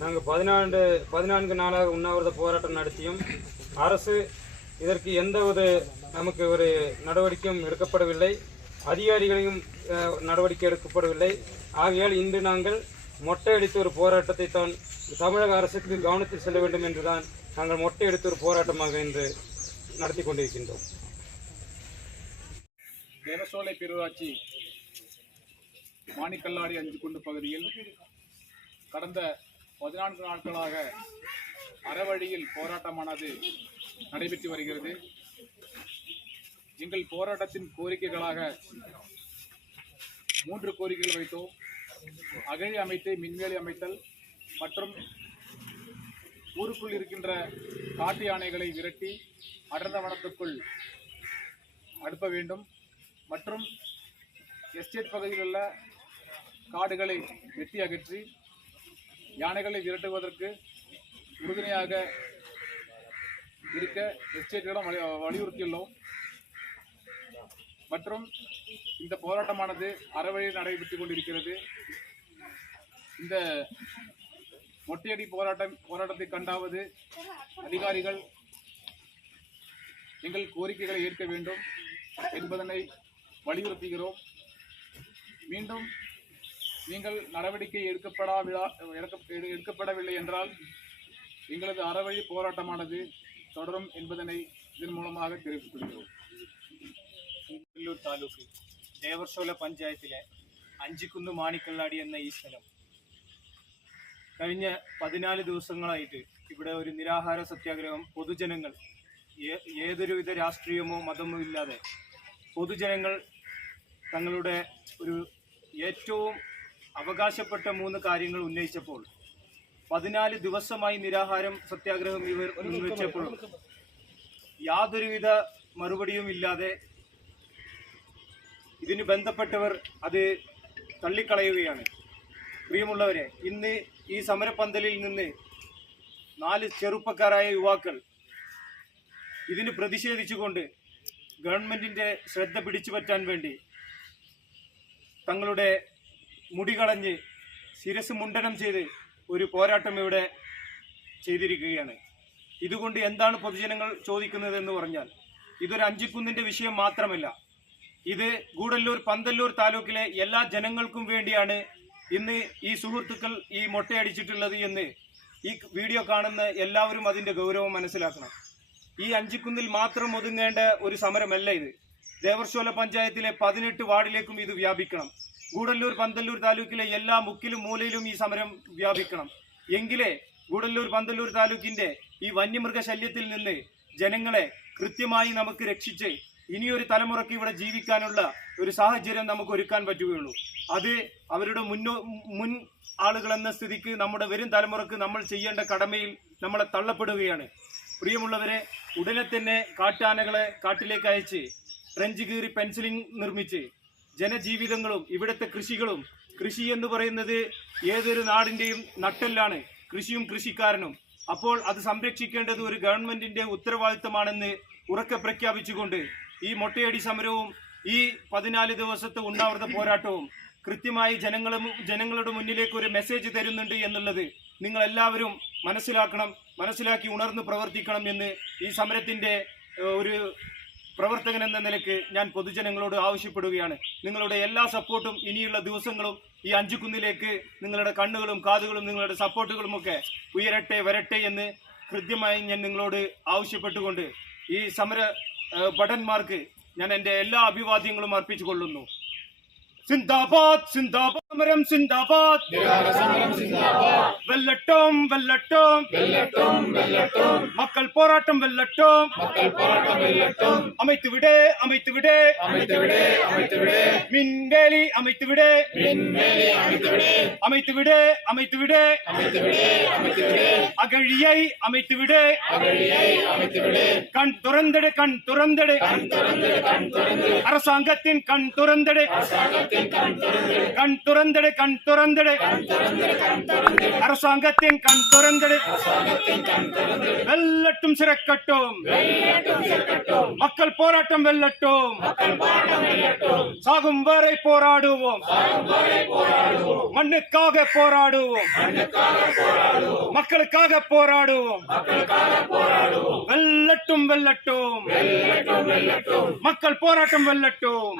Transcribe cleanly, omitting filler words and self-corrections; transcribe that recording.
நாங்கள் 14 நாளாக உண்ணாவிரத போராட்டம் நடத்தியும் அரசு இதற்கு எந்தவித நமக்கு ஒரு நடவடிக்கையும் எடுக்கப்படவில்லை, அதிகாரிகளையும் நடவடிக்கை எடுக்கப்படவில்லை. ஆகையால் இன்று நாங்கள் மொட்டையடித்த ஒரு போராட்டத்தை தான் தமிழக அரசுக்கு கவனத்தில் செல்ல வேண்டும் என்றுதான் நாங்கள் மொட்டையடித்த ஒரு போராட்டமாக இன்று நடத்தி கொண்டிருக்கின்றோம். தேவசோலை பேரூராட்சி மாணிக்கல்லாடி அஞ்சுக்குண்டு பகுதியில் கடந்த 14 நாட்களாக அறவழியில் போராட்டமானது நடைபெற்று வருகிறது. எங்கள் போராட்டத்தின் கோரிக்கைகளாக 3 கோரிக்கைகள் வைத்தோம். அகழி அமைத்து மின்வேலி அமைத்தல் மற்றும் ஊருக்குள் இருக்கின்ற காட்டு யானைகளை விரட்டி அடர்ந்த வனத்துக்குள் அனுப்ப வேண்டும் மற்றும் எஸ்டேட் பகுதியில் உள்ள காடுகளை வெட்டி அகற்றி யானைகளை விரட்டுவதற்கு உறுதுணையாக இருக்க எஸ்டேட்டிடம் வலியுறுத்தியுள்ளோம். மற்றும் இந்த போராட்டமானது அறவழியில் நடைபெற்றுக் கொண்டிருக்கிறது. இந்த மொட்டையடி போராட்டத்தை கண்டாவது அதிகாரிகள் எங்கள் கோரிக்கைகளை ஏற்க வேண்டும் என்பதனை வலியுறுத்துகிறோம். மீண்டும் நீங்கள் நடவடிக்கை எடுக்கப்படவில்லை என்றால் எங்களது அறவழி போராட்டமானது தொடரும் என்பதனை இதன் மூலமாக தெரிவித்துக் கொள்கிறோம். വെല്ലൂർ താലൂക്ക് ദേവർഷോല പഞ്ചായത്തിലെ അഞ്ചിക്കുന്ന് മാണിക്കല്ലാടി എന്ന ഈ സ്ഥലം കഴിഞ്ഞ 14 ദിവസങ്ങളായിട്ട് ഇവിടെ ഒരു നിരാഹാര സത്യാഗ്രഹം പൊതുജനങ്ങൾ ഏതൊരുവിധ രാഷ്ട്രീയമോ മതമോ ഇല്ലാതെ പൊതുജനങ്ങൾ തങ്ങളുടെ ഒരു ഏറ്റവും അവകാശപ്പെട്ട 3 കാര്യങ്ങൾ ഉന്നയിച്ചപ്പോൾ 14 ദിവസമായി നിരാഹാരം സത്യാഗ്രഹം ഇവർ മുൻവെച്ചപ്പോൾ യാതൊരുവിധ മറുപടിയും ഇല്ലാതെ ഇതിന് ബന്ധപ്പെട്ടവർ അത് തള്ളിക്കളയുകയാണ്. പ്രിയമുള്ളവരെ, ഇന്ന് ഈ സമരപന്തലിൽ നിന്ന് 4 ചെറുപ്പക്കാരായ യുവാക്കൾ ഇതിന് പ്രതിഷേധിച്ചുകൊണ്ട് ഗവൺമെന്റിന്റെ ശ്രദ്ധ പിടിച്ചുപറ്റാൻ വേണ്ടി തങ്ങളുടെ മുടി കളഞ്ഞ് ശിരസ് മുണ്ടനം ചെയ്ത് ഒരു പോരാട്ടം ഇവിടെ ചെയ്തിരിക്കുകയാണ്. ഇതുകൊണ്ട് എന്താണ് പൊതുജനങ്ങൾ ചോദിക്കുന്നതെന്ന് പറഞ്ഞാൽ, ഇതൊരു അഞ്ചിക്കുന്നിന്റെ വിഷയം മാത്രമല്ല, ഇത് ഗൂഡല്ലൂർ പന്തല്ലൂർ താലൂക്കിലെ എല്ലാ ജനങ്ങൾക്കും വേണ്ടിയാണ് ഇന്ന് ഈ സുഹൃത്തുക്കൾ ഈ മൊട്ടയടിച്ചിട്ടുള്ളത് എന്ന് ഈ വീഡിയോ കാണുന്ന എല്ലാവരും അതിന്റെ ഗൗരവം മനസ്സിലാക്കണം. ഈ അഞ്ചിക്കുന്നിൽ മാത്രം ഒതുങ്ങേണ്ട ഒരു സമരമല്ല ഇത്. ദേവർഷോല പഞ്ചായത്തിലെ 18 വാർഡിലേക്കും ഇത് വ്യാപിക്കണം. ഗൂഡല്ലൂർ പന്തല്ലൂർ താലൂക്കിലെ എല്ലാ മുക്കിലും മൂലയിലും ഈ സമരം വ്യാപിക്കണം. എങ്കിലേ ഗൂഡല്ലൂർ പന്തല്ലൂർ താലൂക്കിന്റെ ഈ വന്യമൃഗ ശല്യത്തിൽ നിന്ന് ജനങ്ങളെ കൃത്യമായി നമുക്ക് രക്ഷിച്ച് ഇനിയൊരു തലമുറയ്ക്ക് ഇവിടെ ജീവിക്കാനുള്ള ഒരു സാഹചര്യം നമുക്ക് ഒരുക്കാൻ പറ്റുകയുള്ളൂ. അത് അവരുടെ മുൻ ആളുകളെന്ന സ്ഥിതിക്ക് നമ്മുടെ വരും തലമുറക്ക് നമ്മൾ ചെയ്യേണ്ട കടമയിൽ നമ്മളെ തള്ളപ്പെടുകയാണ്. പ്രിയമുള്ളവരെ, ഉടനെ തന്നെ കാട്ടാനകളെ കാട്ടിലേക്ക് അയച്ച് ട്രെഞ്ച് കീറി പെൻസിലിംഗ് നിർമ്മിച്ച് ജനജീവിതങ്ങളും ഇവിടുത്തെ കൃഷികളും, കൃഷി എന്ന് പറയുന്നത് ഏതൊരു നാടിൻ്റെയും നട്ടെല്ലാണ്, കൃഷിയും കൃഷിക്കാരനും. അപ്പോൾ അത് സംരക്ഷിക്കേണ്ടത് ഒരു ഗവൺമെന്റിന്റെ ഉത്തരവാദിത്തമാണെന്ന് ഉറക്കെ പ്രഖ്യാപിച്ചുകൊണ്ട് ഈ മൊട്ടയടി സമരവും ഈ 14 ദിവസത്തെ ഉണ്ണാവൃത പോരാട്ടവും കൃത്യമായി ജനങ്ങളുടെ മുന്നിലേക്ക് ഒരു മെസ്സേജ് തരുന്നുണ്ട് എന്നുള്ളത് നിങ്ങൾ എല്ലാവരും മനസ്സിലാക്കി ഉണർന്ന് പ്രവർത്തിക്കണം എന്ന് ഈ സമരത്തിന്റെ ഒരു പ്രവർത്തകൻ എന്ന നിലയ്ക്ക് ഞാൻ പൊതുജനങ്ങളോട് ആവശ്യപ്പെടുകയാണ്. നിങ്ങളുടെ എല്ലാ സപ്പോർട്ടും ഇനിയുള്ള ദിവസങ്ങളും ഈ അഞ്ചുകുന്നിലേക്ക് നിങ്ങളുടെ കണ്ണുകളും കാതുകളും നിങ്ങളുടെ സപ്പോർട്ടുകളുമൊക്കെ വരട്ടെ എന്ന് കൃത്യമായി ഞാൻ നിങ്ങളോട് ആവശ്യപ്പെട്ടുകൊണ്ട് ഈ സമര ഭടന്മാർക്ക് ഞാൻ എൻ്റെ എല്ലാ അഭിവാദ്യങ്ങളും അർപ്പിച്ചുകൊള്ളുന്നു. സിന്ദാബാദ് സിന്ദാബാദ് സമരം സിന്ദാബാദ്, വെല്ലട്ടോം വെല്ലട്ടോം மக்கள் போராட்டம் வெல்லட்டும், அமைத்து விடு மின்வேலி அமைத்து விடு அகழியை அமைத்து விடு, கண் துறந்தடு அரசாங்கத்தின் கண் துறந்தடு அரசாங்க அரசாங்கத்தின் கண் திறந்தது வெல்லட்டும் சிறக்கட்டும் மக்கள் போராட்டம் வெல்லட்டும் சாகும் வரை போராடுவோம் மண்ணுக்காக போராடுவோம் மக்களுக்காக போராடுவோம் வெல்லட்டும் வெல்லட்டும் மக்கள் போராட்டம் வெல்லட்டும்